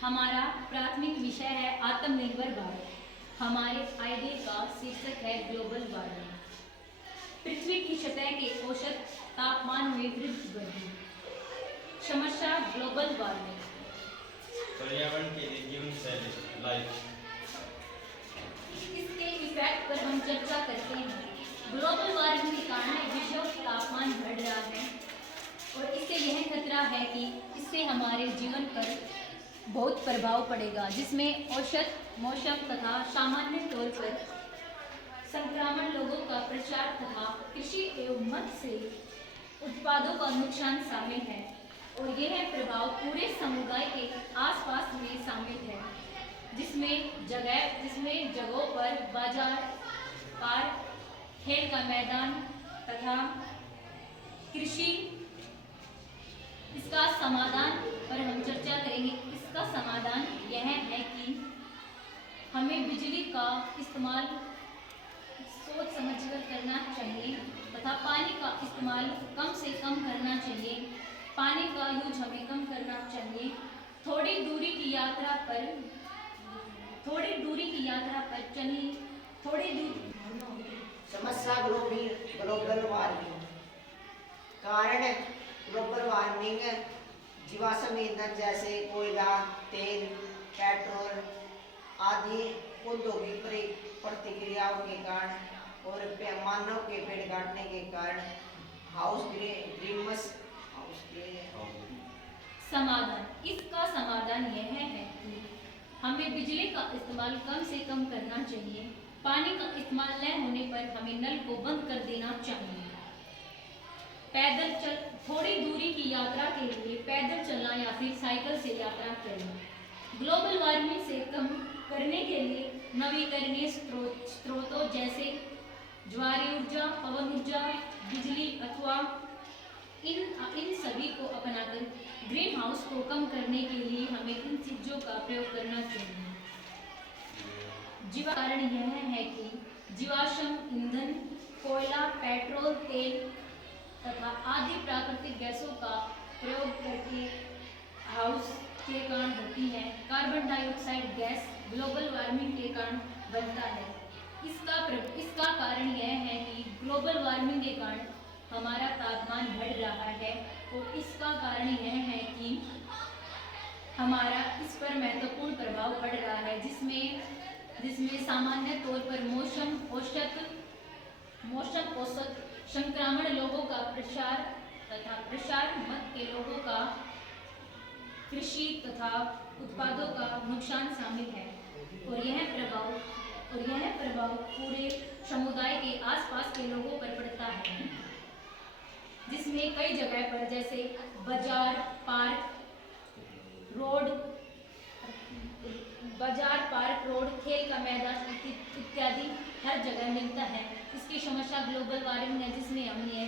हमारा प्राथमिक विषय है आत्मनिर्भर भारत। हमारे आइडिया का शीर्षक है ग्लोबल वार्मिंग। पृथ्वी की सतह के औसत तापमान में वृद्धि। समस्या ग्लोबल वार्मिंग। पर्यावरण के लिए जीवन शैली लाइफ। इसके इफेक्ट पर हम चर्चा करते हैं। ग्लोबल वार्मिंग के कारण विश्व तापमान बढ़ रहा है और इससे यह खतरा है कि इससे हमारे जीवन पर बहुत प्रभाव पड़ेगा, जिसमें औसत मौसम तथा सामान्य तौर पर संक्रमण, लोगों का प्रचार तथा कृषि एवं मत्स्य उत्पादों का नुकसान शामिल है। और यह प्रभाव पूरे समुदाय के आसपास में शामिल है, जिसमें जगहों पर बाजार, पार्क, खेल का मैदान तथा कृषि। इसका समाधान पर हम चर्चा करेंगे। इसका समाधान यह है कि हमें बिजली का इस्तेमाल सोच समझकर करना चाहिए तथा पानी का इस्तेमाल कम से कम करना चाहिए। पानी का यूज हमें कम करना चाहिए। थोड़ी दूरी की यात्रा पर चलिए। समस्या ग्लोबल वार्मिंग। कारण ग्लोबल वार्मिंग जीवाश्म ईंधन जैसे कोयला, तेल, पेट्रोल आदि औद्योगिक प्रतिक्रियाओं के कारण और मानव के पेड़ काटने के कारण समाधान। इसका समाधान यह है कि हमें बिजली का इस्तेमाल कम से कम करना चाहिए। पानी का इस्तेमाल न होने पर हमें नल को बंद कर देना चाहिए। थोड़ी दूरी की यात्रा के लिए पैदल चलना या फिर साइकिल से यात्रा करना। ग्लोबल वार्मिंग से कम करने के लिए नवीकरणीय स्रोतों जैसे ज्वारीय ऊर्जा, पवन ऊर्जा, बिजली अथवा इन सभी को अपनाकर ग्रीन हाउस को कम करने के लिए हमें इन चीजों का प्रयोग करना चाहिए। कारण यह है कि जीवाश्म ईंधन, कोयला, पेट्रोल, तेल तथा आदि प्राकृतिक गैसों का प्रयोग करके हाउस के कारण होती है। Carbon dioxide gas global warming के कारण बनता है। इसका कारण यह है कि ग्लोबल वार्मिंग के कारण हमारा तापमान बढ़ रहा है और इसका कारण यह है कि हमारा इस पर महत्वपूर्ण प्रभाव पड़ रहा है, जिसमें सामान्य तौर पर मौसम औसत संक्रमण, लोगों का प्रसार मत के लोगों का कृषि तथा उत्पादों का नुकसान शामिल है। और यह प्रभाव पूरे समुदाय के आसपास के लोगों पर पड़ता है, जिसमें कई जगह पर जैसे बाजार, पार्क, रोड, खेल का मैदान इत्यादि हर जगह मिलता है। इसकी समस्या ग्लोबल वार्मिंग है, जिसमें हम ये